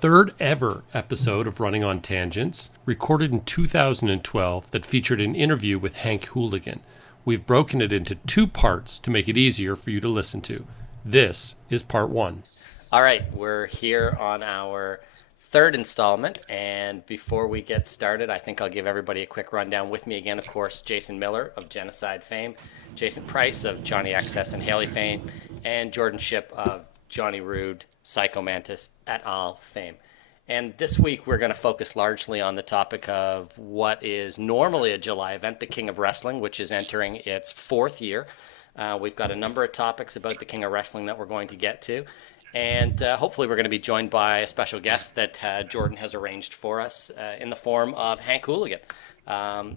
third ever episode of Running on Tangents, recorded in 2012, that featured an interview with Hank Hooligan. We've broken it into two parts to make it easier for you to listen to. This is part one. All right, we're here on our third installment, and before we get started, I think I'll give everybody a quick rundown. With me again, of course, Jason Miller of Genocide fame, Jason Price of Johnny XS and Hayley fame, and Jordan Ship of Johnny Rude, Psycho Mantis et al. Fame. And this week we're going to focus largely on the topic of what is normally a July event, the King of Wrestling, which is entering its fourth year. We've got a number of topics about the King of Wrestling that we're going to get to. And hopefully we're going to be joined by a special guest that Jordan has arranged for us in the form of Hank Hooligan.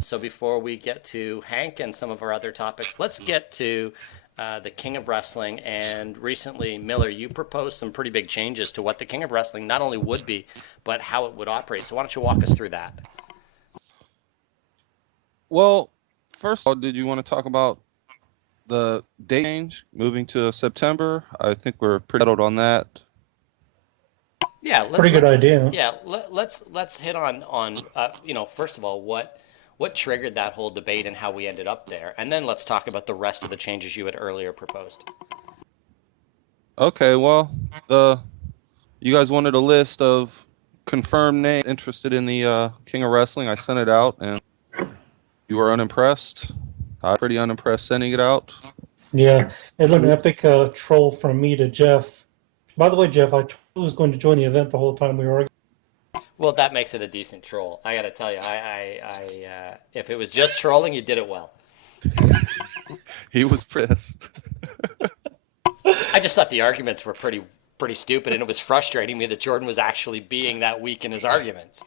So before we get to Hank and some of our other topics, let's get to the King of Wrestling. And recently, Miller, you proposed some pretty big changes to what the King of Wrestling not only would be, but how it would operate. So why don't you walk us through that? Well, first of all, did you want to talk about the date change, moving to September? I think we're pretty settled on that. Yeah, pretty good idea. Yeah, let's hit on first of all, what triggered that whole debate and how we ended up there, and then let's talk about the rest of the changes you had earlier proposed. Okay, well, you guys wanted a list of confirmed names interested in the King of Wrestling. I sent it out, and you were unimpressed. I was pretty unimpressed sending it out. Yeah, it was an epic troll from me to Jeff. By the way, Jeff, I was going to join the event the whole time we were. Well, that makes it a decent troll. I got to tell you, if it was just trolling, you did it well. He was pissed. I just thought the arguments were pretty stupid, and it was frustrating me that Jordan was actually being that weak in his arguments.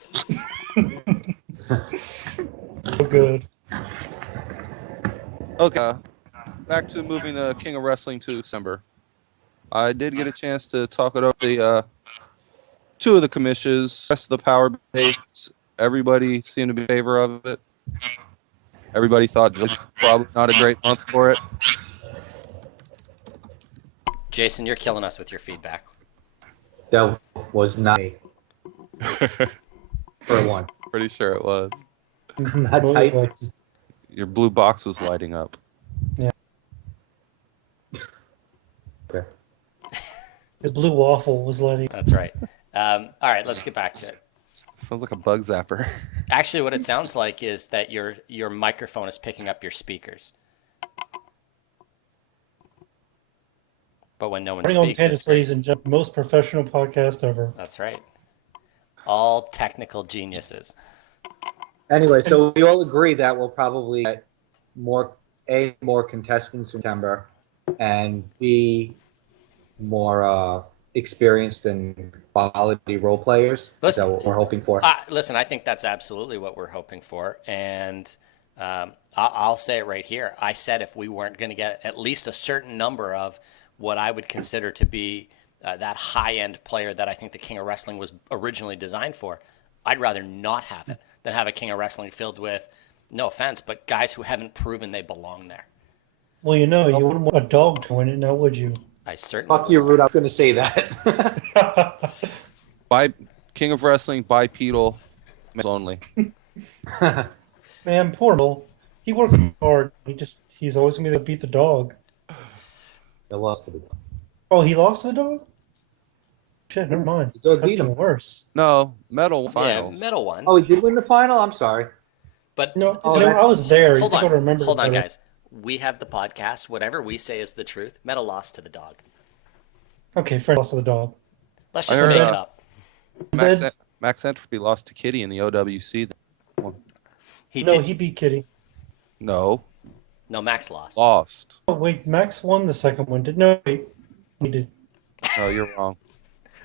So good. Okay, back to moving the King of Wrestling to December. I did get a chance to talk about the two of the commissions, rest of the power base. Everybody seemed to be in favor of it. Everybody thought it was probably not a great month for it. Jason, you're killing us with your feedback. That was not me. For one. Pretty sure it was. Not typing. Your blue box was lighting up. Yeah. Okay. The blue waffle was letting. That's right. All right, let's get back to it. Sounds like a bug zapper. Actually, what it sounds like is that your microphone is picking up your speakers. But when no one Running on speaks, Tangents, ladies and gentlemen, most professional podcast ever. That's right. All technical geniuses. Anyway, so we all agree that we'll probably get more contestants in September, and B, more experienced and quality role players. Is that what we're hoping for? Listen, I think that's absolutely what we're hoping for. And I'll say it right here. I said if we weren't going to get at least a certain number of what I would consider to be that high-end player that I think the King of Wrestling was originally designed for, I'd rather not have it than have a King of Wrestling filled with, no offense, but guys who haven't proven they belong there. Well, you wouldn't want a dog to win it, now would you? I certainly Fuck you, Rude. I was going to say that. King of Wrestling, bipedal, males only. Man, poor Bill. He worked hard. He's always going to beat the dog. I lost to the dog. Oh, he lost to the dog? Shit, never mind. The dog That's beat him. even worse. No, medal finals. Yeah, middle one. Oh, he did win the final? I'm sorry. But No, Oh, I was there. hold You gotta on, remember hold on, better. guys. We have the podcast. Whatever we say is the truth. Metal lost to the dog. Okay, fair loss to the dog. Let's I just heard, make it up. Max Entropy lost to Kitty in the OWC. He beat Kitty. No, Max lost. lost. Oh, wait, Max won the second one. Wait, he did. No, you're wrong.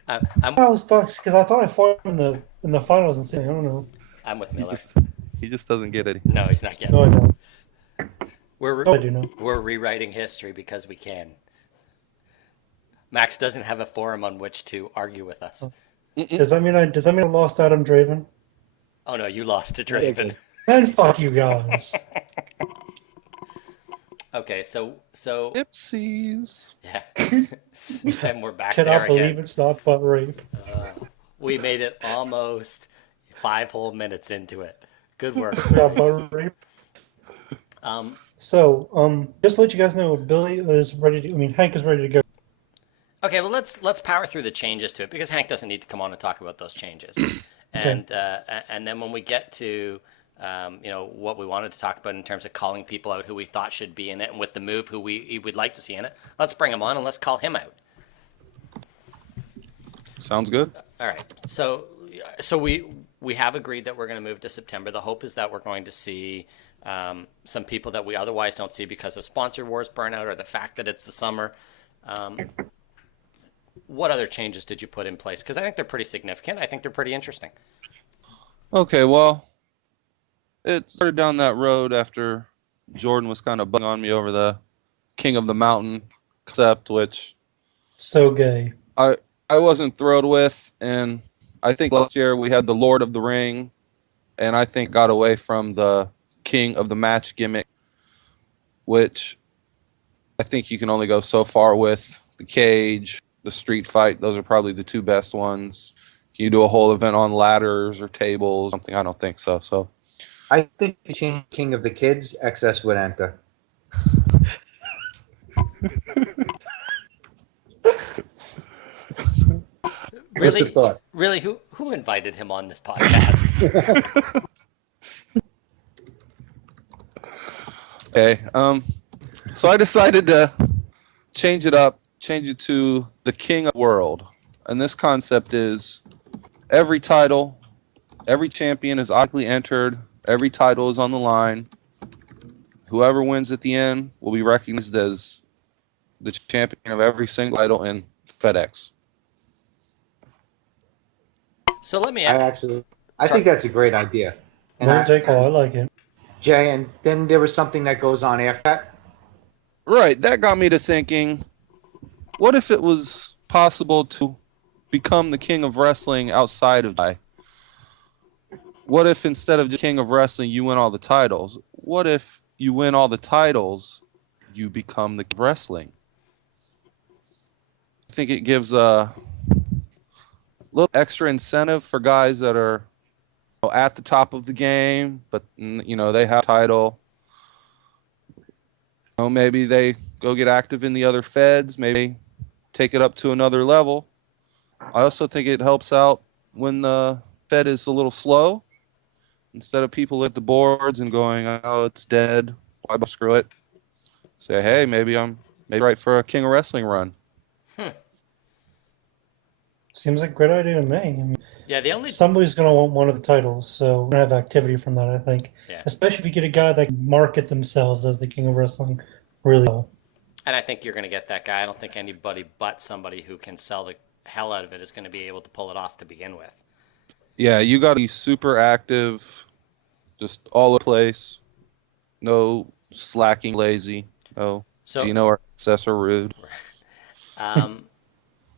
I'm I was thought because I thought I fought him in the finals and saying I don't know. I'm with Miller. He just doesn't get it. No, he's not getting No, I it. don't. We're No, I do know. we're rewriting history because we can. Max doesn't have a forum on which to argue with us. Does that mean I lost Adam Draven? Oh no, you lost to Draven. Then fuck you guys. Okay, so Ipsies. yeah, and we're back Cannot there believe again. it's not butt rape. We made it almost 5 whole minutes into it. Good work. Yeah, butter rape. Just to let you guys know, Billy is ready to. I mean, Hank is ready to go. Okay, well let's power through the changes to it because Hank doesn't need to come on and talk about those changes, and then when we get to what we wanted to talk about in terms of calling people out who we thought should be in it, and with the move who we would like to see in it, let's bring him on and let's call him out. Sounds good. All right, so we have agreed that we're going to move to September. The hope is that we're going to see some people that we otherwise don't see because of sponsor wars burnout or the fact that it's the summer. What other changes did you put in place? Because I think they're pretty significant. I think they're pretty interesting. Okay, well, it started down that road after Jordan was kind of bugging on me over the King of the Mountain concept, which So gay. I wasn't thrilled with. And I think last year we had the Lord of the Ring, and I think got away from the King of the Match gimmick, which I think you can only go so far with. The cage, the street fight, those are probably the two best ones. Can you do a whole event on ladders or tables? Something, I don't think so. So I think if you change King of the Kids, XS would enter. What's your thought? Really, who invited him on this podcast? Okay. So I decided to change it up, change it to the King of the World. And this concept is every title, every champion is automatically entered, every title is on the line. Whoever wins at the end will be recognized as the champion of every single title in FedEx. So let me I think that's a great idea. And I like it. Jay, and then there was something that goes on after that. Right, that got me to thinking, what if it was possible to become the king of wrestling outside of July? What if instead of just king of wrestling, you win all the titles? What if you win all the titles, you become the king of wrestling? I think it gives a little extra incentive for guys that are at the top of the game, but they have a title. Maybe they go get active in the other feds, maybe take it up to another level. I also think it helps out when the fed is a little slow. Instead of people at the boards and going, oh, it's dead, why screw it? Say, hey, maybe I'm right for a King of Wrestling run. Seems like a great idea to me. I mean, yeah, somebody's going to want one of the titles, so we're going to have activity from that, I think. Yeah. Especially if you get a guy that can market themselves as the King of Wrestling really well. And I think you're going to get that guy. I don't think anybody but somebody who can sell the hell out of it is going to be able to pull it off to begin with. Yeah, you got to be super active, just all over the place. No slacking, lazy. No, Gino or successor rude.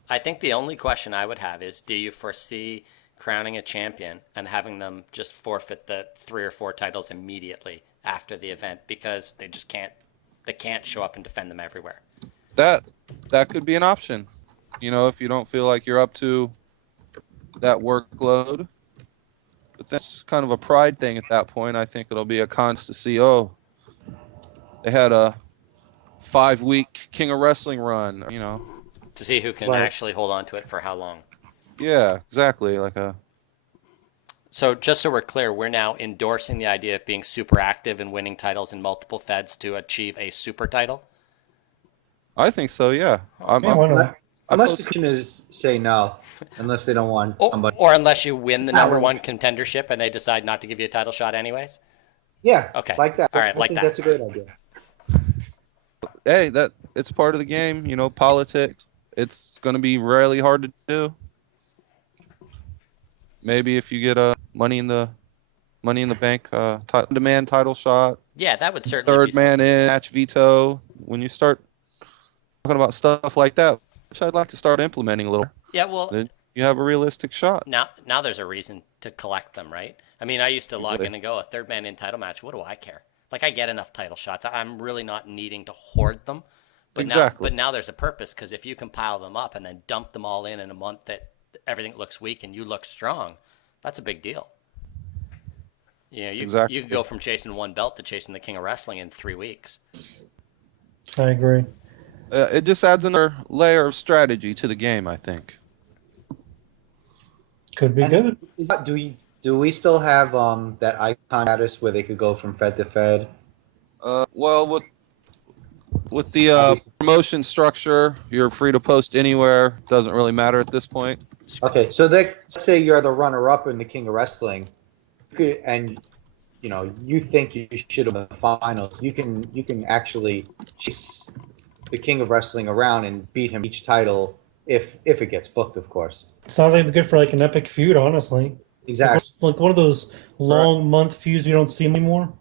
I think the only question I would have is, do you foresee crowning a champion and having them just forfeit the 3 or 4 titles immediately after the event because they just can't show up and defend them everywhere? That could be an option. If you don't feel like you're up to that workload. But that's kind of a pride thing at that point. I think it'll be a contest to see, they had a 5-week King of Wrestling run, To see who can actually hold on to it for how long. Yeah, exactly. So just so we're clear, we're now endorsing the idea of being super active and winning titles in multiple feds to achieve a super title? I think so, yeah. Unless the commissioners say no, unless they don't want somebody. Or unless you win the number 1 contendership and they decide not to give you a title shot anyways? Yeah, okay. Like that. All right, I think that's a great idea. Hey, it's part of the game, politics. It's going to be really hard to do. Maybe if you get a Money in the Bank demand title shot. Yeah, that would certainly third be man in, match veto. When you start talking about stuff like that, which I'd like to start implementing a little. Yeah, well, then you have a realistic shot. Now there's a reason to collect them, right? I mean, I used to log in and go, a 3rd man in title match. What do I care? Like, I get enough title shots. I'm really not needing to hoard them. But exactly. Now there's a purpose, because if you can pile them up and then dump them all in a month that everything looks weak and you look strong, that's a big deal. You know, Exactly. you could go from chasing one belt to chasing the King of Wrestling in 3 weeks. I agree. It just adds another layer of strategy to the game, I think. Could be good. Do we still have that icon status where they could go from Fed to Fed? Well, with the promotion structure, you're free to post anywhere. Doesn't really matter at this point. Okay, so let's say you're the runner-up in the King of Wrestling, and you think you should have the finals. You can actually chase the King of Wrestling around and beat him each title if it gets booked, of course. Sounds like it'd be good for like an epic feud, honestly. Exactly. Like one of those long month feuds you don't see anymore.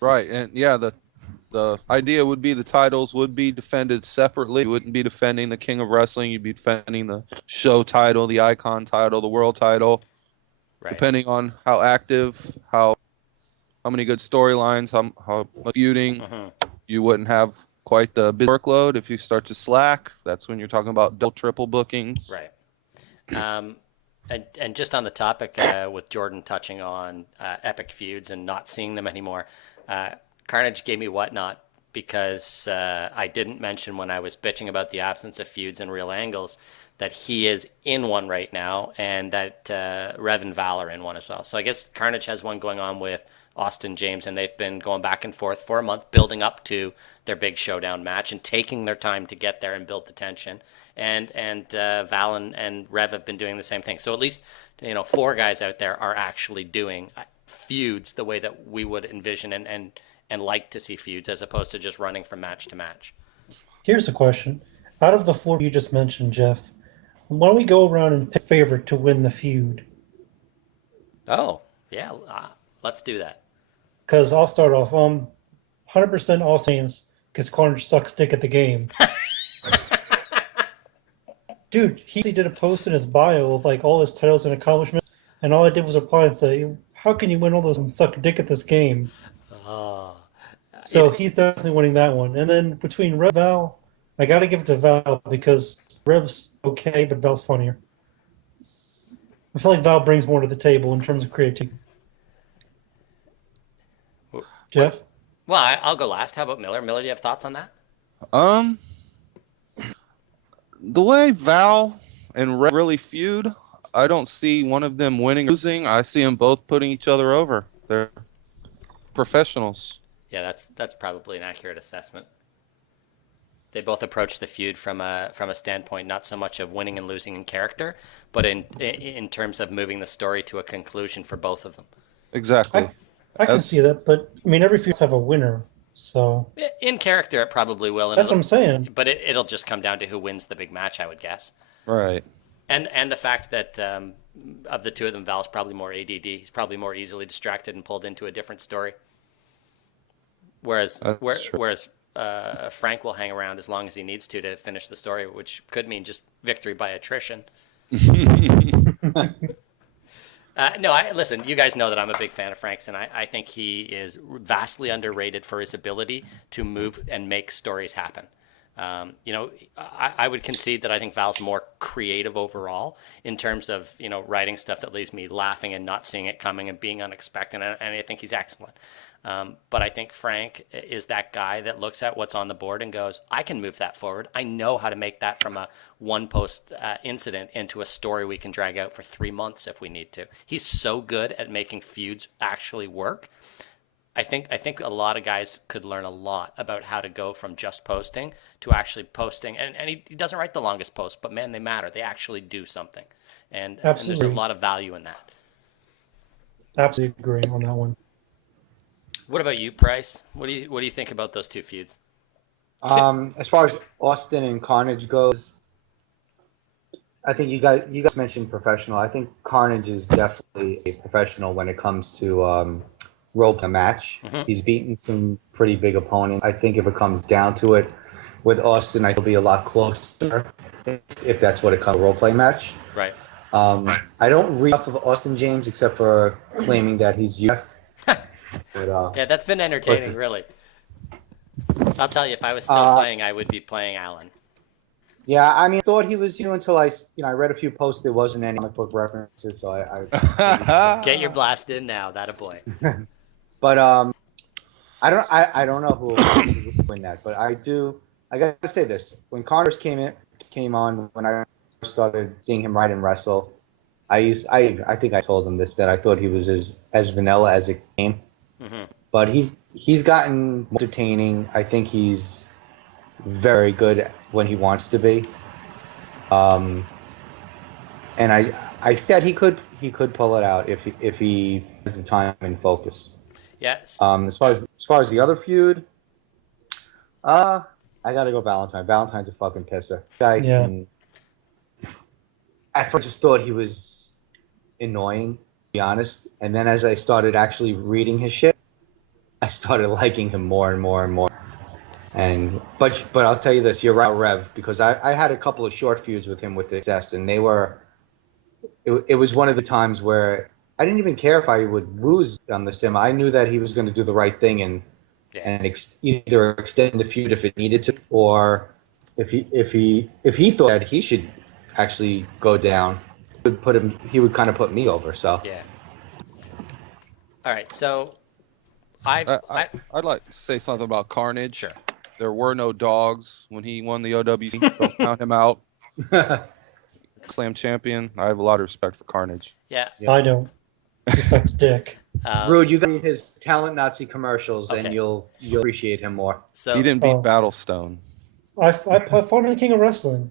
Right, and yeah, the idea would be the titles would be defended separately. You wouldn't be defending the King of Wrestling. You'd be defending the show title, the Icon title, the World title. Right. Depending on how active, how many good storylines, how much feuding, you wouldn't have quite the busy workload. If you start to slack, that's when you're talking about double, triple bookings. Right. And just on the topic with Jordan touching on epic feuds and not seeing them anymore, Carnage gave me whatnot because I didn't mention when I was bitching about the absence of feuds and real angles that he is in one right now, and that Rev and Val are in one as well. So I guess Carnage has one going on with Austin James, and they've been going back and forth for a month, building up to their big showdown match and taking their time to get there and build the tension. And Val and Rev have been doing the same thing. So at least 4 guys out there are actually doing feuds the way that we would envision and like to see feuds, as opposed to just running from match to match. Here's a question: out of the 4 you just mentioned, Jeff, why don't we go around and pick a favorite to win the feud? Oh yeah, let's do that. Because I'll start off. 100% all James because Carnage sucks dick at the game. Dude, he did a post in his bio of like all his titles and accomplishments, and all I did was reply and say, "How can you win all those and suck dick at this game?" So he's definitely winning that one. And then between Rev and Val, I got to give it to Val because Rev's okay, but Val's funnier. I feel like Val brings more to the table in terms of creativity. Jeff? Well, I'll go last. How about Miller? Miller, do you have thoughts on that? The way Val and Rev really feud, I don't see one of them winning or losing. I see them both putting each other over. They're professionals. Yeah, that's probably an accurate assessment. They both approach the feud from a standpoint not so much of winning and losing in character, but in terms of moving the story to a conclusion for both of them. Exactly. I can see that, but I mean, every feud have a winner, so in character it probably will. And that's what I'm saying. But it'll just come down to who wins the big match, I would guess. Right. And the fact that of the two of them, Val's probably more ADD. He's probably more easily distracted and pulled into a different story. Whereas Frank will hang around as long as he needs to finish the story, which could mean just victory by attrition. Listen, you guys know that I'm a big fan of Frank's, and I think he is vastly underrated for his ability to move and make stories happen. I would concede that I think Val's more creative overall in terms of, writing stuff that leaves me laughing and not seeing it coming and being unexpected, and I think he's excellent. But I think Frank is that guy that looks at what's on the board and goes, I can move that forward. I know how to make that from a one-post incident into a story we can drag out for 3 months if we need to. He's so good at making feuds actually work. I think a lot of guys could learn a lot about how to go from just posting to actually posting. And he doesn't write the longest post, but man, they matter. They actually do something. And there's a lot of value in that. Absolutely agree on that one. What about you, Price? What do you think about those two feuds? As far as Austin and Carnage goes, I think you guys mentioned professional. I think Carnage is definitely a professional when it comes to role play match. Mm-hmm. He's beaten some pretty big opponents. I think if it comes down to it, with Austin, I think it'll be a lot closer if that's what it comes to role play match. Right. I don't read off of Austin James except for claiming that he's UF. But, yeah, that's been entertaining, really. I'll tell you, if I was still playing, I would be playing Alan. Yeah, I mean, I thought he was until I read a few posts. There wasn't any comic book references, so I Get your blast in now. That a boy. But I don't know who will win that, but I do. I gotta say this: when Connors came on when I first started seeing him write and wrestle, I think I told him this that I thought he was as vanilla as it came, but he's gotten more entertaining. I think he's very good when he wants to be, and I said he could pull it out if he has the time and focus. Yes. As far as the other feud, I gotta go Valentine. Valentine's a fucking pisser. Yeah. I first just thought he was annoying, to be honest. And then as I started actually reading his shit, I started liking him more and more and more. But I'll tell you this, you're right, Rev, because I had a couple of short feuds with him with Success, and they were. It was one of the times where I didn't even care if I would lose on the sim. I knew that he was going to do the right thing and either extend the feud if it needed to, or if he thought that he should actually go down, he would kind of put me over. So Yeah. All right. So I'd like to say something about Carnage. Sure. There were no dogs when he won the OWC. Don't count him out. Slam champion. I have a lot of respect for Carnage. Yeah. I don't. He sucks dick. Rude, you got to read his Talent Nazi commercials, Okay. and you'll appreciate him more. So He didn't beat Oh. Battlestone. I fought in the King of Wrestling,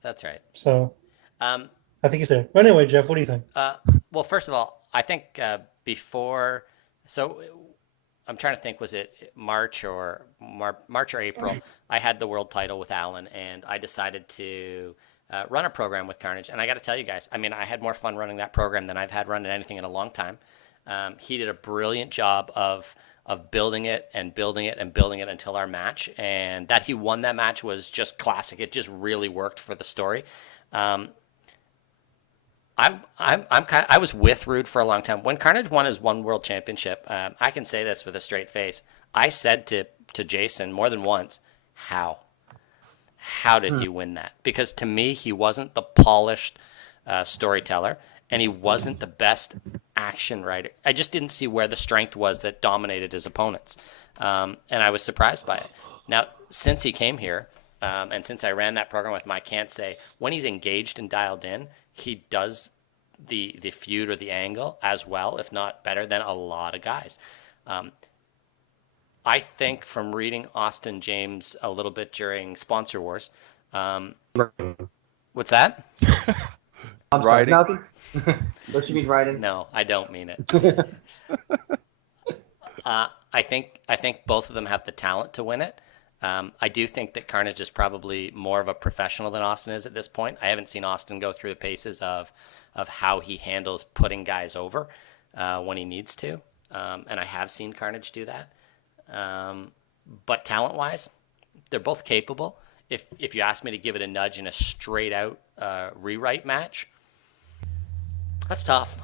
that's right. so Um, I think he's there. But anyway, Jeff, what do you think? well, first of all, I think before, so I'm trying to think, was it March or April? I had the world title with Alan, and I decided to run a program with Carnage. And I got to tell you guys, I mean, I had more fun running that program than I've had running anything in a long time. He did a brilliant job of building it and building it and building it until our match, and that he won that match was just classic. It just really worked for the story. I was with Rude for a long time. When Carnage won his one world championship, I can say this with a straight face. I said to Jason more than once, how did he win that? Because to me, he wasn't the polished storyteller, and he wasn't the best action writer. I just didn't see where the strength was that dominated his opponents, and I was surprised by it. Now, since he came here, and since I ran that program with him, I can't say when he's engaged and dialed in, he does the feud or the angle as well, if not better, than a lot of guys. I think from reading Austin James a little bit during Sponsor Wars, what's that? I'm sorry, Writing. nothing. Don't you mean writing? No, I don't mean it. I think both of them have the talent to win it. I do think that Carnage is probably more of a professional than Austin is at this point. I haven't seen Austin go through the paces of how he handles putting guys over when he needs to, and I have seen Carnage do that. But talent-wise, they're both capable. If you ask me to give it a nudge in a straight-out rewrite match, that's tough.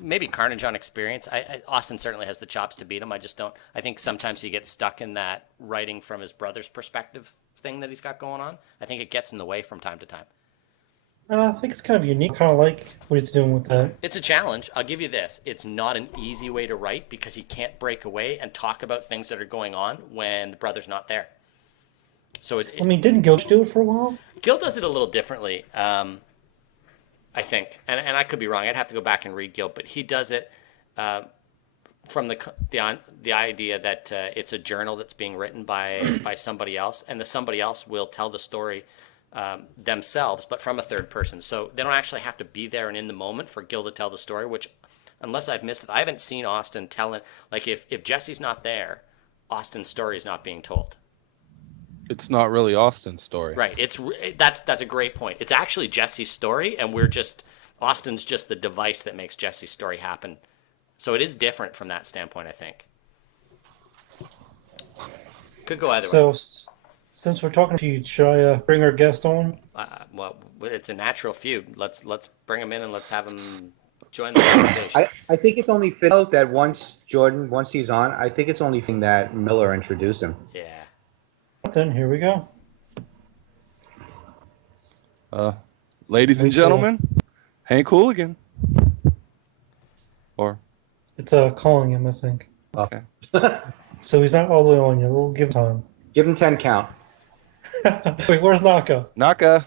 Maybe Carnage on experience. Austin certainly has the chops to beat him. I just don't. I think sometimes he gets stuck in that writing from his brother's perspective thing that he's got going on. I think it gets in the way from time to time. And I think it's kind of unique. Kind of like what he's doing with that. It's a challenge. I'll give you this. It's not an easy way to write because he can't break away and talk about things that are going on when the brother's not there. So I mean, didn't Gilch do it for a while? Gil does it a little differently, I think, and I could be wrong. I'd have to go back and read Gil, but he does it from the idea that it's a journal that's being written by somebody else, and the somebody else will tell the story themselves, but from a third person. So they don't actually have to be there and in the moment for Gil to tell the story, which, unless I've missed it, I haven't seen Austin telling, like if Jesse's not there, Austin's story is not being told. It's not really Austin's story. Right. That's a great point. It's actually Jesse's story, and Austin's just the device that makes Jesse's story happen. So it is different from that standpoint, I think. Could go either way. So, since we're talking feud, should I bring our guest on? Well, it's a natural feud. Let's bring him in and let's have him join the conversation. I think it's only fitting that once he's on, I think it's only fitting that Miller introduced him. Yeah. not, then here we go. Ladies and Thanks, gentlemen, Hank Hooligan. Or It's calling him, I think. okay. So he's not all the way on yet. We'll give him time. Give him 10 count. Wait, where's Naka? Naka.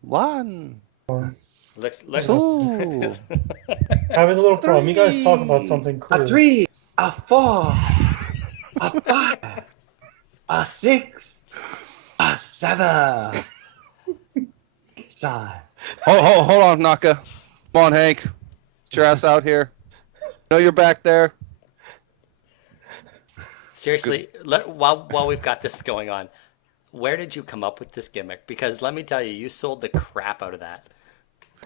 One. Let's Two. Having a little problem. You guys talk about Three. something cool. A 3, a 4, a 5, a 6, a 7. It's time. Hold on, Naka. Come on, Hank. Get your ass out here. I know you're back there. Seriously, while we've got this going on, where did you come up with this gimmick? Because let me tell you, you sold the crap out of that.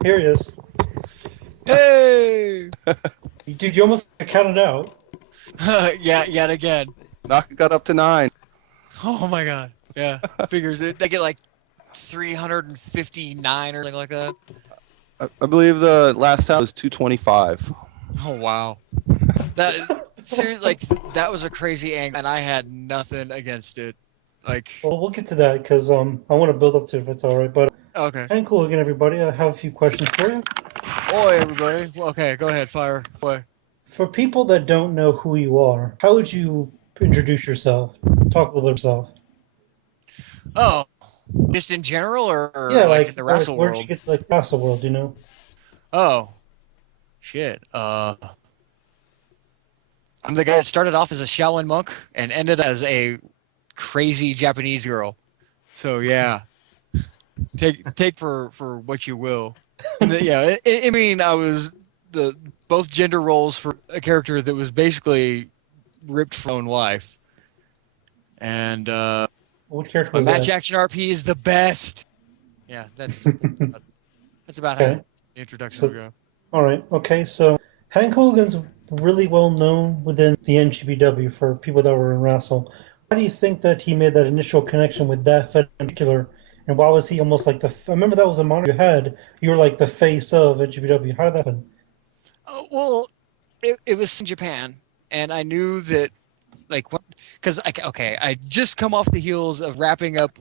Here he is. Hey! Dude, you almost counted out. Yeah, yet again. Naka got up to 9. Oh my god. Yeah. Figures it. They get like 359 or something like that. I believe the last time was 225. Oh wow. That seriously, like that was a crazy angle, and I had nothing against it. Like, Well, we'll get to that because I want to build up to it if it's all right. But okay. Hank Hooligan, everybody, I have a few questions for you. Oi, everybody. Well, okay, go ahead. Fire away. For people that don't know who you are, how would you introduce yourself? Talk a little bit of yourself. Oh, just in general, or Yeah, like like in the wrestle where'd world? you get to like wrestle world? You know? Oh, shit. I'm the guy that started off as a Shaolin monk and ended as a crazy Japanese girl. So yeah, take for what you will. And yeah, I mean, I was both gender roles for a character that was basically ripped from my own life. And What character my was match that? action RP is the best. Yeah, that's about Okay. how the introduction So- would go. All right. Okay. So Hank Hooligan's really well known within the NGPW for people that were in wrestle. Why do you think that he made that initial connection with that Fed in particular? And why was he almost like I remember that was a monitor you had. You were like the face of NGPW. How did that happen? Well, it was in Japan, and I knew that, like, because I just come off the heels of wrapping up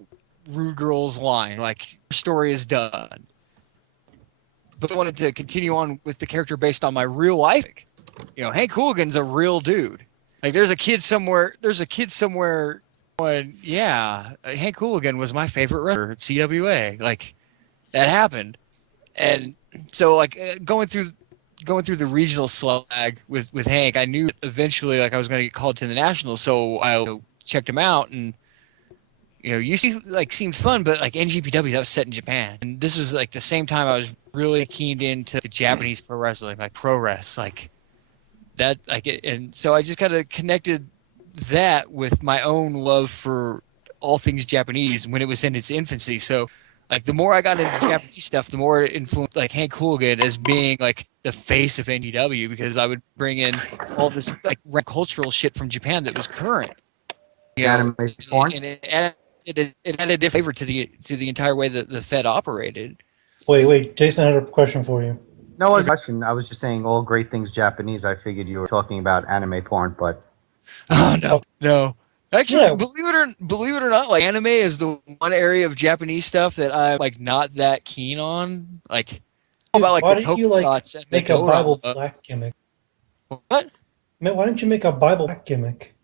Rude Girl's line, like, her story is done. But I wanted to continue on with the character based on my real life. You know, Hank Hooligan's a real dude. Like, there's a kid somewhere going, yeah, Hank Hooligan was my favorite wrestler at CWA. Like, that happened. And so, like, going through the regional slag with Hank, I knew eventually, like, I was going to get called to the nationals. So I checked him out, and seemed fun, but like NGPW, that was set in Japan, and this was like the same time I was really keened into the Japanese pro wrestling, like pro res, like that, and so I just kind of connected that with my own love for all things Japanese when it was in its infancy. So, like, the more I got into Japanese stuff, the more it influenced like Hank Hooligan as being like the face of NGW, because I would bring in all this like cultural shit from Japan that was current. Anime porn? And it added a different flavor to the entire way that the Fed operated. Wait. Jason had a question for you. No, it was a question. I was just saying all great things Japanese. I figured you were talking about anime porn, but Oh no. Actually, Yeah. believe it or not, like, anime is the one area of Japanese stuff that I'm like not that keen on. Like, about like Why the didn't you like tokusatsu and the make a Bible dorama. black gimmick? What? Man, why didn't you make a Bible black gimmick?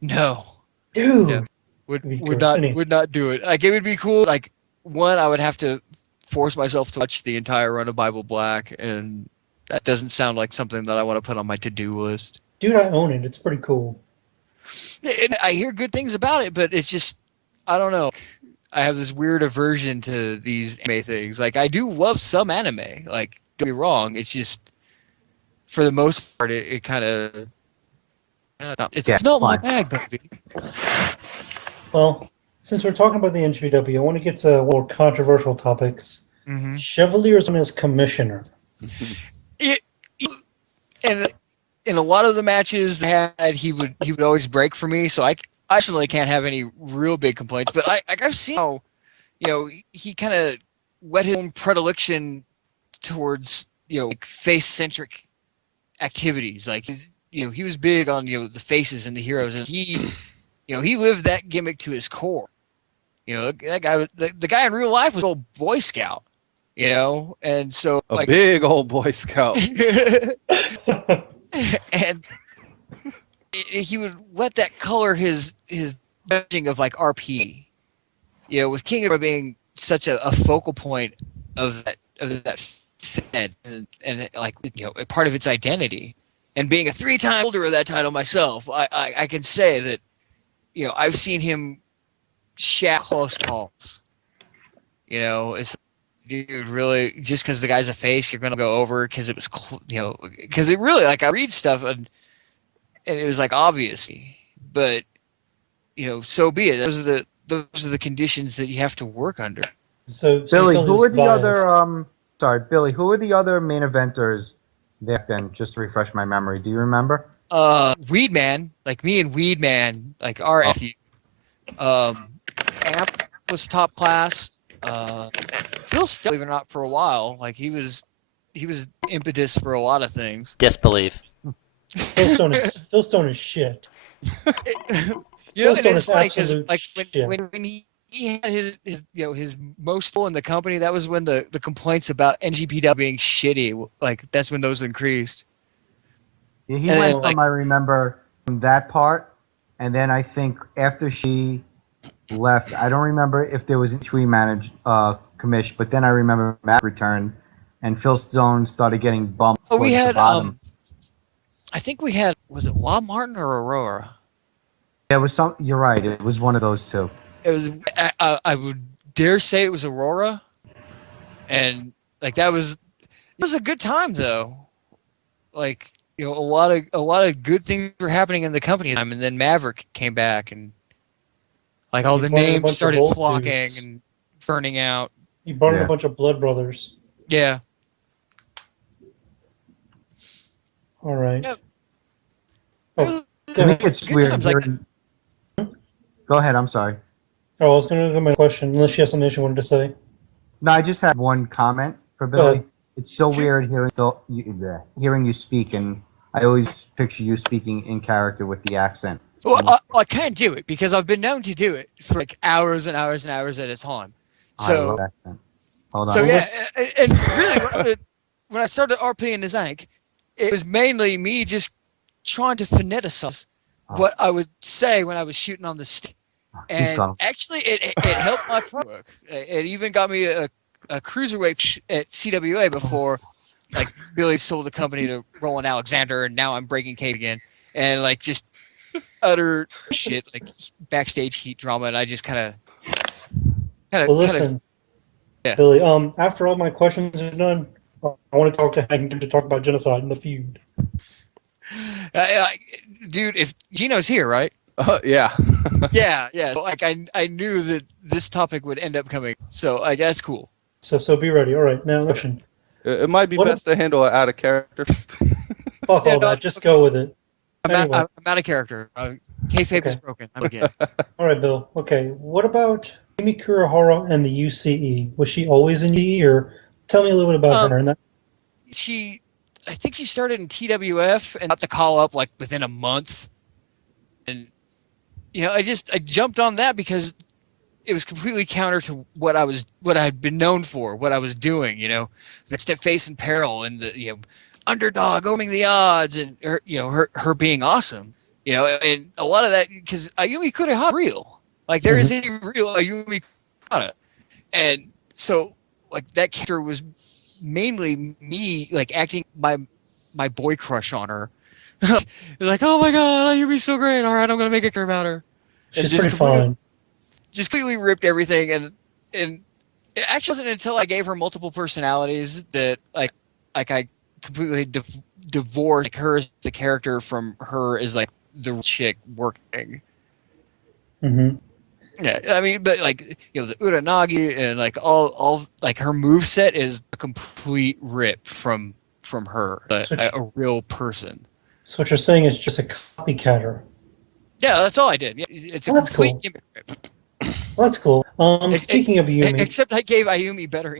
No. Dude. Yeah. Would Be would gross. not Anyway. would not do it. Like, it would be cool. Like, one, I would have to force myself to watch the entire run of Bible Black, and that doesn't sound like something that I want to put on my to-do list. Dude, I own it. It's pretty cool. And I hear good things about it, but it's just, I don't know. I have this weird aversion to these anime things. Like, I do love some anime. Like, don't get me wrong. It's just, for the most part, it kind of, it's not my bag, baby. Well, since we're talking about the NGPW, I want to get to more controversial topics. Mm-hmm. Chevalier is on as commissioner. And in a lot of the matches I had, he would always break for me, so I certainly can't have any real big complaints. But I've seen how, he kind of whet his own predilection towards, like, face-centric activities. Like, he was big on the faces and the heroes, and he lived that gimmick to his core. That guy, the guy in real life was an old Boy Scout, and so A big old Boy Scout. and he would let that color his messaging of like RP, with King of being such a focal point of that Fed and like a part of its identity, and being a 3-time holder of that title myself, I can say that I've seen him shack close calls. It's dude, really, just because the guy's a face, you're gonna go over because it was because it really, like, I read stuff and it was like obvious, but so be it. Those are the conditions that you have to work under. So Billy, you feel who he were was the biased. other Billy, who were the other main eventers back then? Just to refresh my memory, do you remember? Weed Man, like me and Weed Man, like RFU. Amp was top class. Phil still, believe it or not, for a while. Like he was impetus for a lot of things. Disbelief. Phil Stone is shit. And Phil Stone it's is funny because absolute like shit. when he had his most full in the company, that was when the complaints about NGPW being shitty, like that's when those increased. Yeah, he And went then, from, I remember, from that part, and then I think after she left, I don't remember if there was a remanaged commish, but then I remember Matt returned, and Phil Stone started getting bumped we towards the had bottom. I think we had, was it Bob Martin or Aurora? Yeah, it was some. You're right. It was one of those two. It was I would dare say it was Aurora, and like it was a good time though. Like a lot of good things were happening in the company time, and then Maverick came back, and like all He the brought in a names bunch of started old flocking dudes. and burning out. He brought in Yeah. a bunch of Blood Brothers. Yeah. All right. Yep. Oh, To me, go it's Good weird times, like- hearing. Go ahead. I'm sorry. I was going to go my question, unless you have something else you wanted to say. No, I just had one comment for Go Billy. ahead. It's so Sure. weird hearing you speak, and I always picture you speaking in character with the accent. Well, I can't do it because I've been known to do it for like hours and hours and hours at a time. I So love accent. Hold on. So yeah, Let's- and really, when I started RP in the Zank, it was mainly me just trying to phoneticize what I would say when I was shooting on the stick, Keep and going. actually, it helped my pro work. It even got me a cruiserweight at CWA before, like Billy sold the company to Roland Alexander, and now I'm breaking cave again, and like just utter shit, like backstage heat drama, and I just kind of. Well, listen, Yeah. Billy. After all my questions are done, I want to talk to Hank to talk about Genocide and the feud. Dude, if Gino's here, right? Yeah. Yeah. Like I knew that this topic would end up coming, so like that's cool. So be ready. All right, now question. It might be What- best to handle it out of character. Fuck Yeah, all no, that. Just go with it. Anyway. I'm out of character. Kayfabe is Okay. broken. I'm again. All right, Bill. Okay, what about Amy Kurihara and the UCE? Was she always in UCE, or tell me a little bit about her? And that, I think she started in TWF and got the call up like within a month, and I jumped on that because it was completely counter to what I had been known for, what I was doing. The step face in peril and the underdog owning the odds, and her being awesome. And a lot of that because Ayumi Kurihara real. Like there isn't any real Ayumi Kurihara. And so like that character was mainly me like acting my boy crush on her. Like, oh my god, Ayumi's so great. All right, I'm gonna make a care about her. And she's pretty fine. Just completely ripped everything, and it actually wasn't until I gave her multiple personalities that like I completely divorced like, her as the character from her as like the chick working. Mm-hmm. Yeah, I mean, but like the Uranagi and like all like her moveset is a complete rip from her, a real person. So what you're saying is just a copycatter. Yeah, that's all I did. Yeah, it's a Well, that's complete cool. gimmick rip. Well, that's cool. Speaking of Yumi, Except I gave Ayumi better.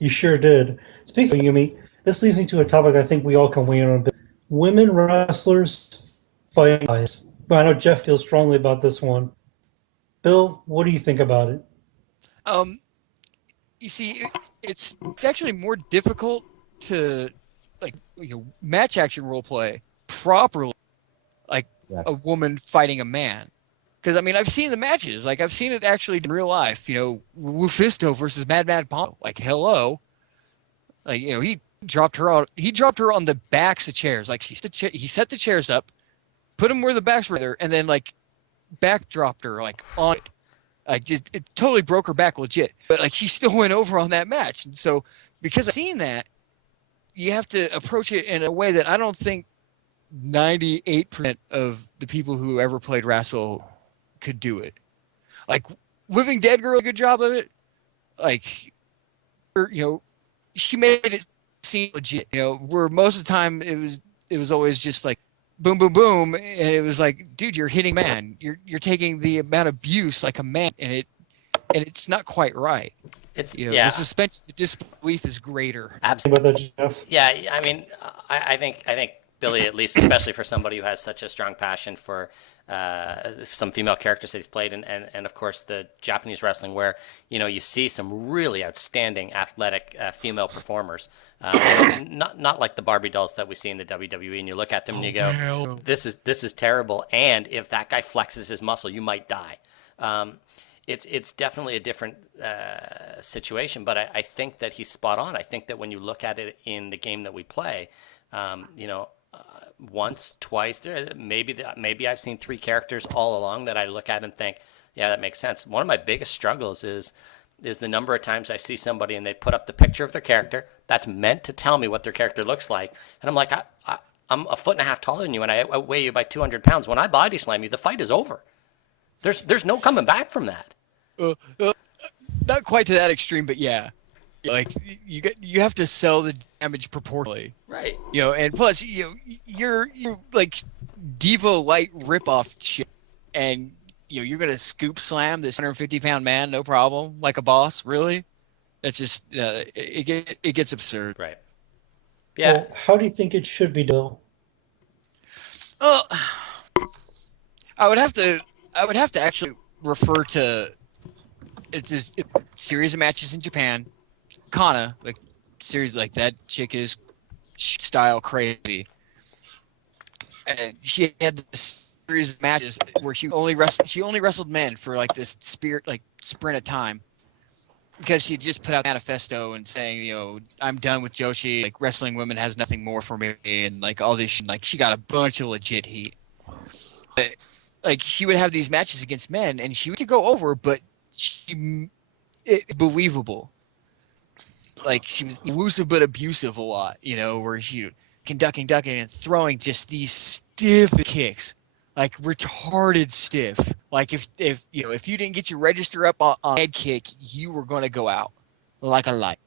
you sure did. Speaking of Yumi, this leads me to a topic I think we all can weigh in on a bit. women wrestlers fighting guys. But I know Jeff feels strongly about this one. Bill, what do you think about it? You see, it's actually more difficult to match action role play properly, like Yes. a woman fighting a man. Because I mean, I've seen the matches, like I've seen it actually in real life. Lufisto versus Mad Palm. Like, hello, like he dropped her out. He dropped her on the backs of chairs. Like he set the chairs up, put them where the backs were there, and then like backdropped her like on it. Like it totally broke her back legit. But like she still went over on that match. And so because I've seen that, you have to approach it in a way that I don't think 98% of the people who ever played wrestle could do it. Like Living Dead Girl, a good job of it. Like, she made it seem legit. Where most of the time it was always just like boom, boom, boom, and it was like, dude, you're hitting man. You're taking the amount of abuse like a man, and it's not quite right. It's the suspense, the disbelief is greater. Absolutely. About that, Jeff? Yeah, I mean, I think Billy, at least, especially for somebody who has such a strong passion for some female characters that he's played, and of course the Japanese wrestling, where you see some really outstanding athletic female performers, not like the Barbie dolls that we see in the WWE, and you look at them and you go, this is terrible, and if that guy flexes his muscle, you might die. It's definitely a different situation, but I think that he's spot on. I think that when you look at it in the game that we play, once, twice, maybe I've seen 3 characters all along that I look at and think, yeah, that makes sense. One of my biggest struggles is the number of times I see somebody and they put up the picture of their character that's meant to tell me what their character looks like, and I'm like, I'm a foot and a half taller than you, and I weigh you by 200 pounds. When I body slam you, the fight is over. There's no coming back from that. Not quite to that extreme, but yeah. Like you have to sell the damage proportionally, right? And plus you're like Devo light ripoff shit, and you're gonna scoop slam this 150-pound man, no problem, like a boss. Really? That's just it gets absurd, right? Yeah. Well, how do you think it should be, Bill? I would have to actually refer to it's a series of matches in Japan. Kana, like series like that chick is style crazy, and she had this series of matches where she only wrestled men for like this sprint of time, because she just put out a manifesto and saying, I'm done with Joshi, like wrestling women has nothing more for me, and like all this shit. Like she got a bunch of legit heat. But, like she would have these matches against men, and she would go over, but it's believable. Like she was elusive but abusive a lot, where she ducking and throwing just these stiff kicks, like retarded stiff. Like if you didn't get your register up on head kick, you were going to go out like a light,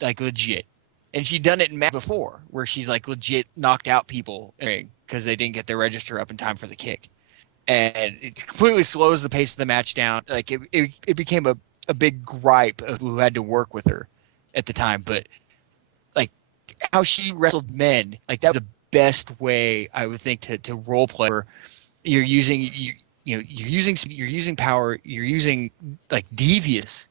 like legit. And she'd done it in match before, where she's like legit knocked out people because they didn't get their register up in time for the kick, and it completely slows the pace of the match down. Like it became a big gripe of who had to work with her at the time. But like how she wrestled men, like that was the best way I would think to role play her. You're using power, you're using like devious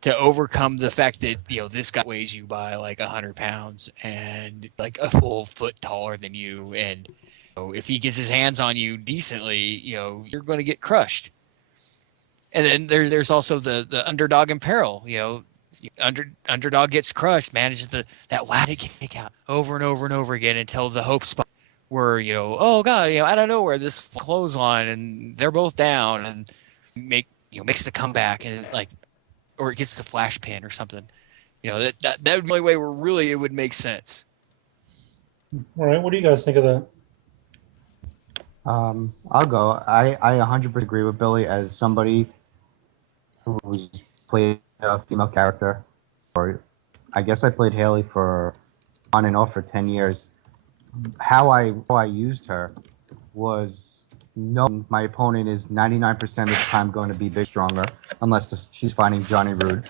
to overcome the fact that this guy weighs you by like 100 pounds and like a full foot taller than you, and if he gets his hands on you decently, you're going to get crushed. And then there's also the underdog in peril. Underdog gets crushed, manages that ladder kick out over and over and over again until the hope spot where oh god, I don't know where this clothesline, and they're both down, and makes the comeback, and or it gets the flash pin or something. That would be the only way where really it would make sense. All right, what do you guys think of that? I'll go. I 100% agree with Billy as somebody who's played a female character, or I guess I played Hayley for on and off for 10 years. How I used her was knowing my opponent is 99% of the time going to be big stronger, unless she's fighting Johnny Rude.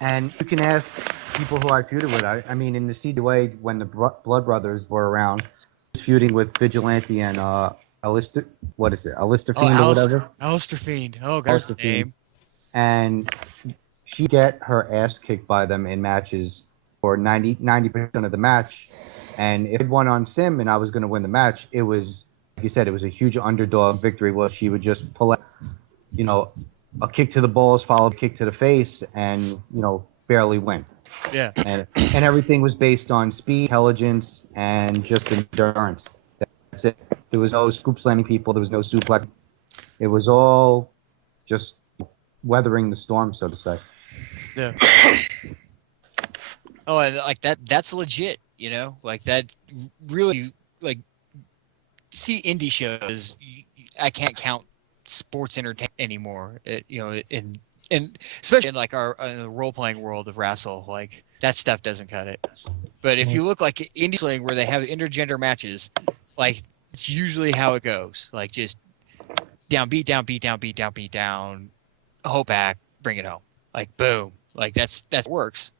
And you can ask people who I feuded with. I mean, in the CWA, when the Blood Brothers were around, I was feuding with Vigilante and Alistair. What is it? Alistair Oh, Fiend or whatever. Alistair Fiend. Oh, there's Alistair the Fiend. name. And she get her ass kicked by them in matches for 90% of the match. And if it won on Sim and I was going to win the match, it was, like you said, it was a huge underdog victory where she would just pull out, a kick to the balls, followed a kick to the face, and, barely win. Yeah. And everything was based on speed, intelligence, and just endurance. That's it. There was no scoop slamming people. There was no suplex. It was all just weathering the storm, so to say. Yeah. Oh, and like that's legit, like that really, like, see indie shows. I can't count sports entertainment anymore. And especially in like in the role playing world of wrestle, like that stuff doesn't cut it. But if you look like indie wrestling where they have intergender matches, like it's usually how it goes. Like just down, beat down, beat down, beat down, beat down, hope back, bring it home. Like boom. Like that works.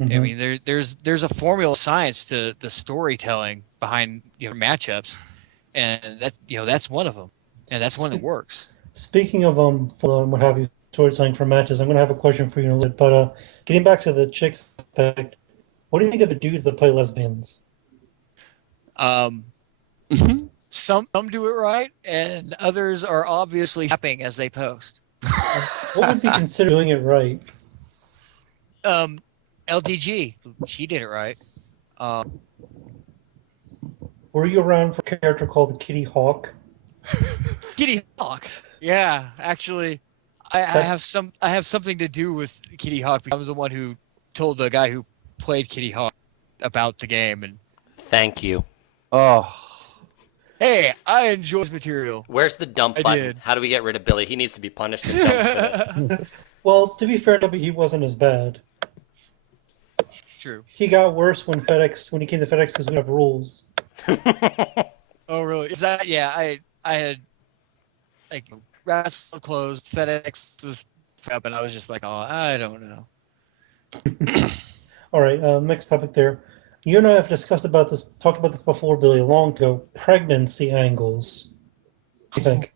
I mean, there's a formula science to the storytelling behind matchups, and that's one of them, and that's one that works. Speaking of what have you, storytelling for matches, I'm gonna have a question for you in a little bit. But getting back to the chicks aspect, what do you think of the dudes that play lesbians? Some do it right, and others are obviously tapping as they post. What would be considered doing it right? LDG, she did it right. Were you around for a character called the Kitty Hawk? Kitty Hawk. Yeah, actually, I have something to do with Kitty Hawk. I was the one who told the guy who played Kitty Hawk about the game, and Thank you. Oh, hey, I enjoy this material. Where's the dump I button? did. How do we get rid of Billy? He needs to be punished and dumped for this. Well, to be fair, he wasn't as bad. True. He got worse when he came to FedEx because we have rules. Oh, really? Is that? Yeah, I had like Wrestle closed, FedEx was up, and I was just like, oh, I don't know. All right, next topic there. You and I have talked about this before, Billy, a long ago. Pregnancy angles. What do you think?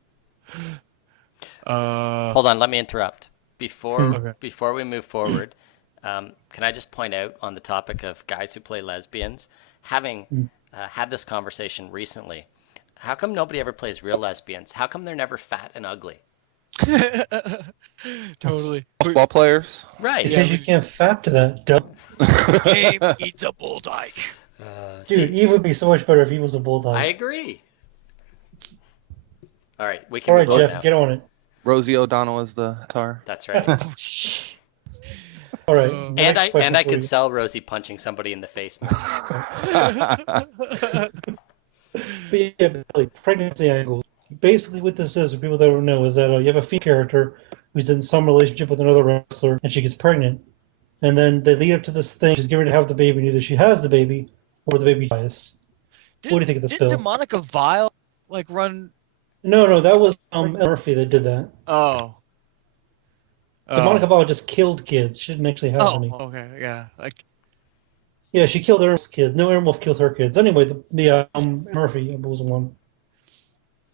Hold on, let me interrupt. Okay. Before we move forward, can I just point out on the topic of guys who play lesbians, having had this conversation recently, how come nobody ever plays real lesbians? How come they're never fat and ugly? Totally. football players. Right. Because you can't fap to that. Duh. Game eats a bull dyke. Dude, Eve would be so much better if he was a bulldog. I agree. All right, we can All right, move on Jeff, now. get on it. Rosie O'Donnell is the tar. That's right. All right. and next question I for could you. sell Rosie punching somebody in the face. But yeah, Billy, pregnancy angles. Basically, what this is, for people that don't know, is that you have a female character who's in some relationship with another wrestler, and she gets pregnant. And then they lead up to this thing. She's getting ready to have the baby, and either she has the baby or the baby dies. What do you think of this, Did Bill? Demonica Vile run? No, that was Murphy that did that. Oh. Monica Bauer just killed kids. She didn't actually have any. Okay, yeah. Yeah, she killed Aaron Wolf's kids. No, Aaron Wolf killed her kids. Anyway, the Murphy was the one.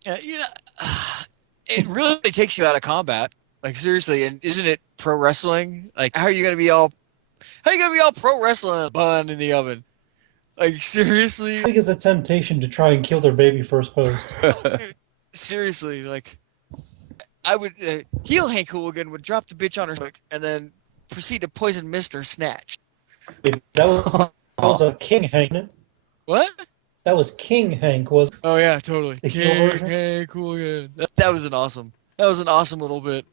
It really takes you out of combat. Like seriously, and isn't it pro wrestling? Like, how are you gonna be all pro wrestling bun in the oven? Like seriously? I think it's a temptation to try and kill their baby first post. Seriously, like I would heel Hank Hooligan would drop the bitch on her stomach and then proceed to poison Mr. Snatch. That was a King Hank. Isn't it? What? That was King Hank, was it? Oh yeah, totally. The heel version? Hank Hooligan. That was an awesome. That was an awesome little bit.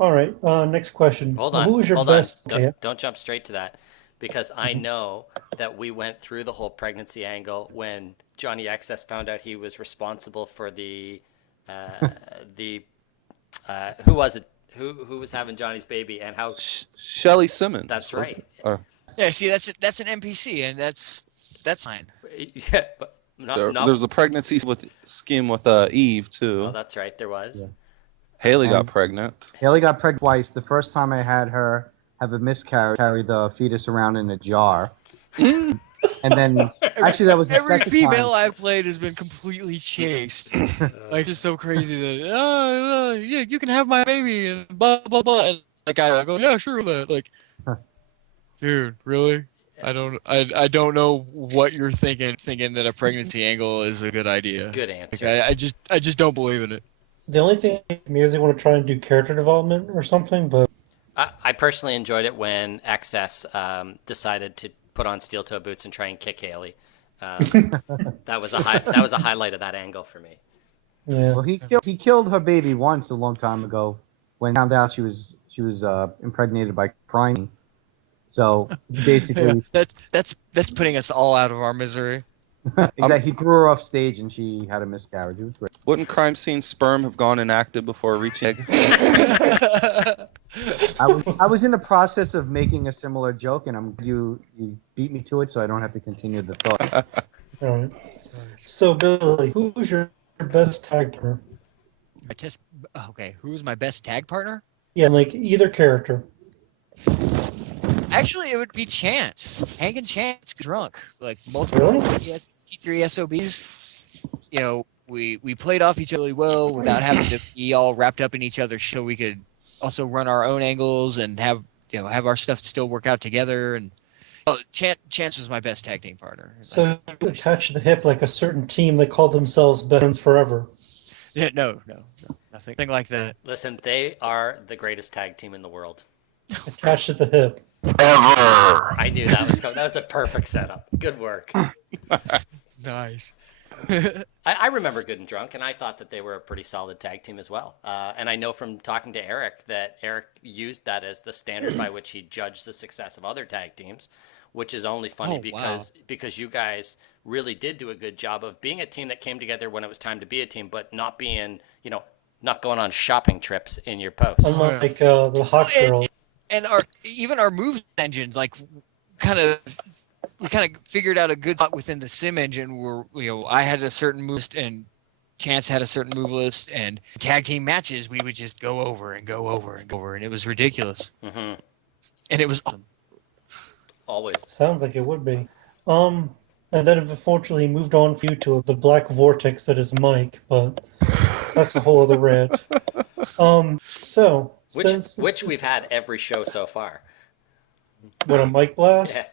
All right, next question. Hold on. Who was your hold best? on. Yeah. Don't jump straight to that, because I know that we went through the whole pregnancy angle when Johnny XS found out he was responsible for the who was it? Who was having Johnny's baby and how? Shelly Simmons. That's right. Yeah, see, that's an NPC, and that's fine. Yeah, but not. There's a pregnancy scheme with Eve too. Oh, that's right. There was. Haley got pregnant. Haley got pregnant twice. The first time I had her have a miscarriage, carry the fetus around in a jar. And then, actually, that was the Every second female time. I've played has been completely chased. Like, it's so crazy that, yeah, you can have my baby and blah blah blah. And like I go, yeah, sure, that. Like, dude, really? I don't know what you're thinking that a pregnancy angle is a good idea. Good Like, answer. I just don't believe in it. The only thing me is they want to try and do character development or something, but I personally enjoyed it when XS decided to put on steel toe boots and try and kick Hayley. That was a highlight of that angle for me. yeah. Well, he killed her baby once a long time ago when he found out she was impregnated by Prime. So he basically, That's putting us all out of our misery. exactly, he threw her off stage and she had a miscarriage. It was great. Wouldn't crime scene sperm have gone inactive before reaching egg? I was in the process of making a similar joke, and you beat me to it, so I don't have to continue the thought. All right. So Billy, who's your best tag partner? Okay, who's my best tag partner? Yeah, like either character. Actually, it would be Chance. Hank and Chance drunk. Like multiple Really? T3 SOBs. You know, we played off each other really well without having to be all wrapped up in each other, so we could also run our own angles and have our stuff still work out together. And Chance was my best tag team partner. So you attach to the hip like a certain team that called themselves Best Friends Forever. Yeah, no, nothing like that. Listen, they are the greatest tag team in the world. Attached at the hip. I knew that was coming. That was a perfect setup. Good work. Nice. I remember Good and Drunk, and I thought that they were a pretty solid tag team as well. And I know from talking to Eric that Eric used that as the standard by which he judged the success of other tag teams, which is only funny because you guys really did do a good job of being a team that came together when it was time to be a team, but not being, not going on shopping trips in your posts. Unlike the Hot Girls. And our move engines, like, we kind of figured out a good spot within the sim engine where I had a certain move list and Chance had a certain move list, and tag team matches we would just go over and go over and go over, and it was ridiculous. Mm-hmm. And it was awesome. Always. Sounds like it would be. And then unfortunately moved on for you to the black vortex that is Mike, but that's a whole other rant. Which we've had every show so far. What, a Mike blast? Yeah.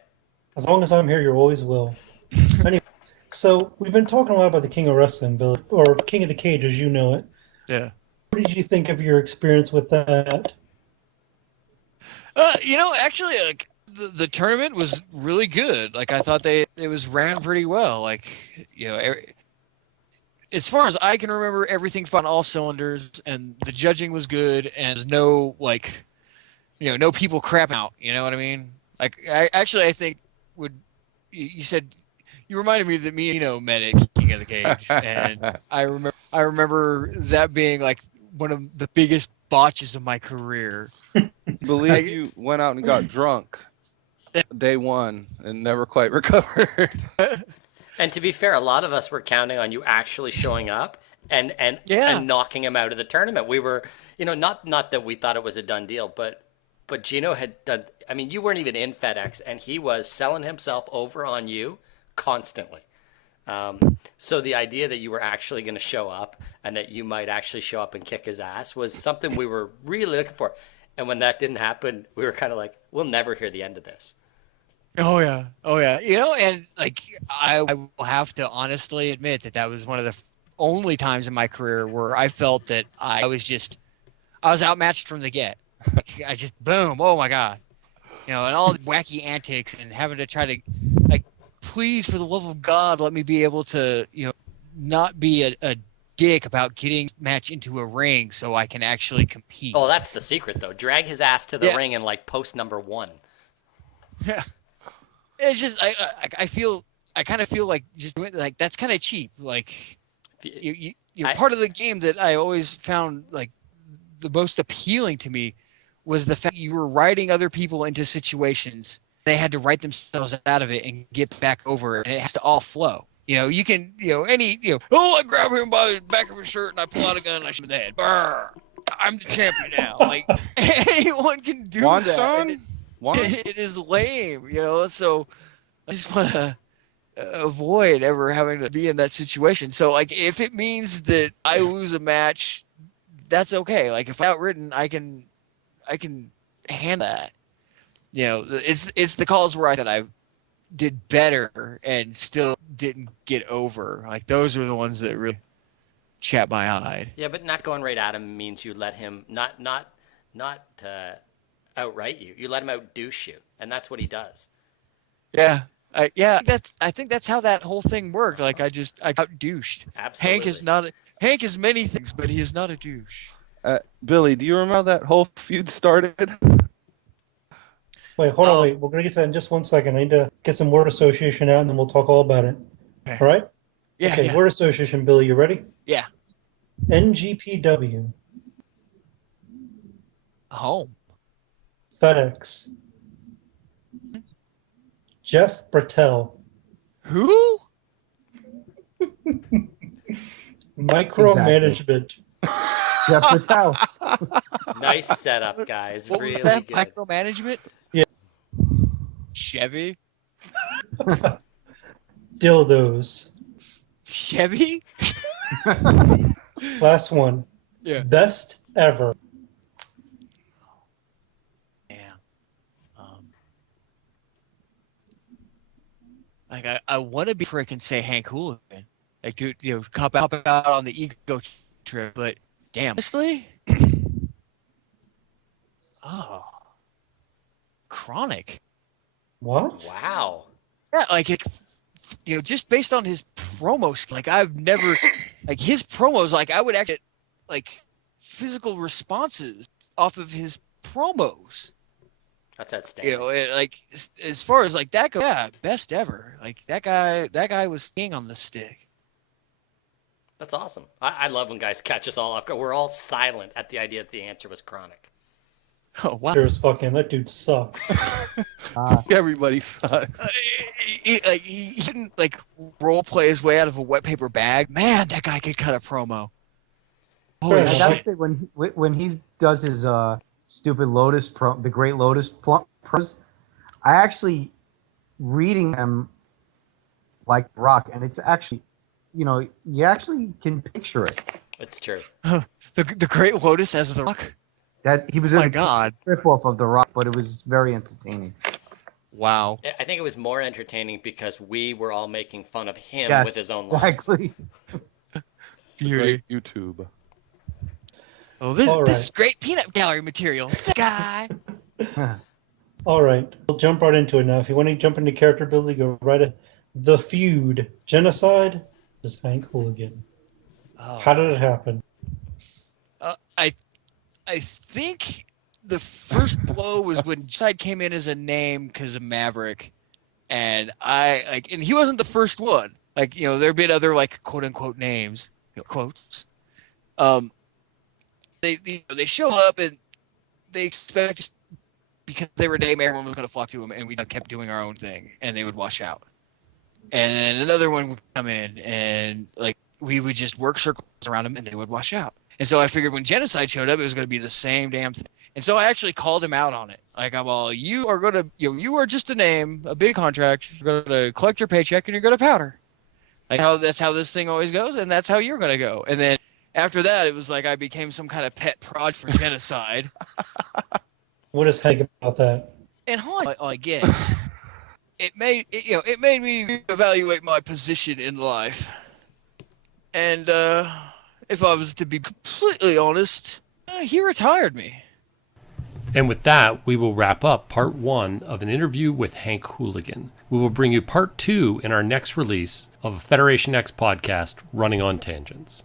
As long as I'm here, you always will. Anyway, so we've been talking a lot about the King of Wrestling, Billy, or King of the Cage as you know it. Yeah. What did you think of your experience with that? Actually, like the tournament was really good. Like, I thought it was ran pretty well. Like, as far as I can remember, everything on all cylinders, and the judging was good, and there's no no people crapping out. You know what I mean? Like, I think you said you reminded me that me and met at King of the Cage, and I remember that being like one of the biggest botches of my career. Believe you went out and got drunk day one and never quite recovered. And to be fair, a lot of us were counting on you actually showing up and knocking him out of the tournament. We were, not that we thought it was a done deal, but Gino had done. I mean, you weren't even in FedEx, and he was selling himself over on you constantly. So the idea that you were actually going to show up and that you might actually show up and kick his ass was something we were really looking for. And when that didn't happen, we were kind of like, we'll never hear the end of this. Oh yeah. And like, I will have to honestly admit that was one of the only times in my career where I felt that I was outmatched from the get. I just, boom, oh my God. And all the wacky antics and having to try to, like, please, for the love of God, let me be able to, not be a dick about getting match into a ring so I can actually compete. Oh, that's the secret, though. Drag his ass to the ring in, like, post number 1. Yeah. It's just, I kind of feel like just doing, like, that's kind of cheap. Like, you're part of the game that I always found, like, the most appealing to me was the fact you were writing other people into situations. They had to write themselves out of it and get back over it, and it has to all flow. You can, I grab him by the back of his shirt and I pull out a gun and I shoot him in the head. Brr, I'm the champion now. Like, anyone can do that. Why? It is lame, so I just want to avoid ever having to be in that situation. So, like, if it means that I lose a match, that's okay. Like, if I'm outridden, I can handle that. It's the calls where I did better and still didn't get over. Like, those are the ones that really chat my hide. Yeah, but not going right at him means you let him not outright you. You let him out douche you, and that's what he does. Yeah. I think that's how that whole thing worked. Like, I got douched. Absolutely. Hank is many things, but he is not a douche. Billy, do you remember how that whole feud started? Wait, hold on, wait. We're gonna get to that in just 1 second. I need to get some word association out, and then we'll talk all about it. Okay. All right? Yeah. Okay, Yeah. word association, Billy. You ready? Yeah. NGPW, Home. FedEx, Jeff Bertel, Who? micromanagement. Jeff Patel. Nice setup, guys. What really was that? good. Micromanagement? Yeah. Chevy? Dildos. Chevy? Last one. Yeah. Best ever. Damn. Like, I want to be freaking say Hank Hooligan. Like, dude, cop out on the ego trip, but damn. Honestly? Oh. Chronic. What? Wow. Yeah, like, just based on his promos, like, I've never, like, his promos, like, I would actually, like, physical responses off of his promos. That's outstanding. Like, as far as, like, that goes, yeah, best ever. Like, that guy was king on the stick. That's awesome. I love when guys catch us all off guard. We're all silent at the idea that the answer was chronic. Oh, wow. There's fucking, that dude sucks. Everybody sucks. He didn't, like, role play his way out of a wet paper bag. Man, that guy could cut a promo. Holy Fair I gotta shit. say, when he does his stupid Lotus the Great Lotus pros, I actually reading them like rock, and it's actually, you actually can picture it. It's true. The Great Lotus as the Rock? That he was Oh in my a God. rip-off of the Rock, but it was very entertaining. Wow. I think it was more entertaining because we were all making fun of him Yes, with his own lines. exactly. Beauty. Great YouTube. Oh, this All is right. great peanut gallery material. Guy. All right, we'll jump right into it now. If you want to jump into character building, go right at the feud. Genocide is Hank Hooligan. Oh. How did it happen? I think the first blow was when Genocide came in as a name because of Maverick, and and he wasn't the first one. Like, there'd been other, like, quote unquote names, quotes. They show up and they expect, because they were a name, everyone was going to flock to them, and we kept doing our own thing, and they would wash out. And then another one would come in, and, like, we would just work circles around them, and they would wash out. And so I figured when Genocide showed up, it was going to be the same damn thing. And so I actually called him out on it. Like, I'm all, you are going to, you are just a name, a big contract. You're going to collect your paycheck, and you're going to powder. Like, that's how this thing always goes, and that's how you're going to go. And then after that, it was like I became some kind of pet prod for Genocide. What is Hank about that? And I guess it made me evaluate my position in life. And if I was to be completely honest, he retired me. And with that, we will wrap up part 1 of an interview with Hank Hooligan. We will bring you part 2 in our next release of a Federation X podcast, Running on Tangents.